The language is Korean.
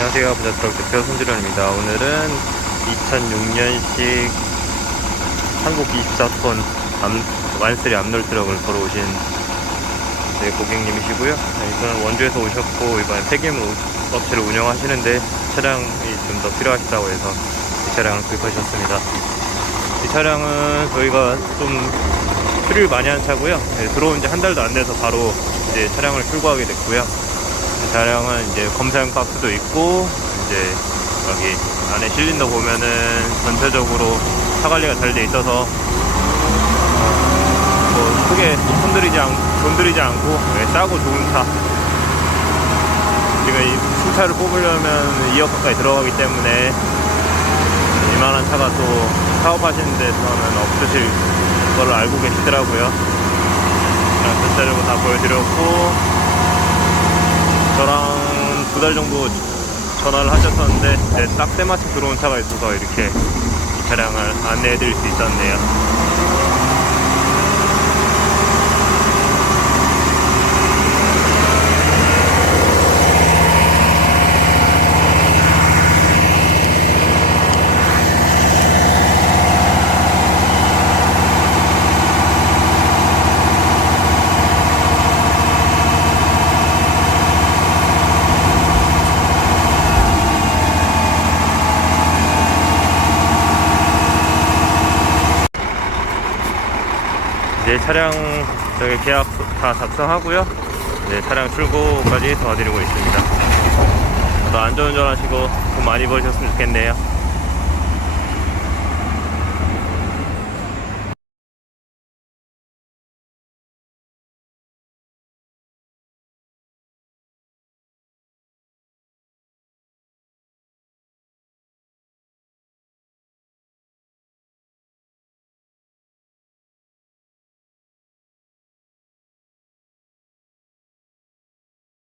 안녕하세요. 부자트럭 대표 손지련입니다. 오늘은 2006년식 한국 24톤 암, 완쓰리 암롤 트럭을 걸어오신 네, 고객님이시고요. 네, 이분은 원주에서 오셨고 이번에 폐기물 업체를 운영하시는데 차량이 좀 더 필요하시다고 해서 이 차량을 구입하셨습니다. 이 차량은 저희가 좀 수리를 많이 한 차고요. 네, 들어온 지 한 달도 안 돼서 바로 이제 차량을 출고하게 됐고요. 이 차량은 이제 검사용 박스도 있고 이제 여기 안에 실린더 보면은 전체적으로 차 관리가 잘 돼 있어서 어, 뭐 크게 손들이지 않고 네, 싸고 좋은 차. 지금 이 신차를 뽑으려면 2억 가까이 들어가기 때문에 이만한 차가 또 사업하시는 데서는 없으실 거를 알고 계시더라고요. 전체적으로 다 보여드렸고 두 달 정도 전화를 하셨었는데 이제 딱 때마침 들어온 차가 있어서 이렇게 이 차량을 안내해 드릴 수 있었네요. 이제 차량 저기 계약 다 작성하고요. 이제 차량 출고까지 도와드리고 있습니다. 더 안전운전 하시고 돈 많이 버셨으면 좋겠네요.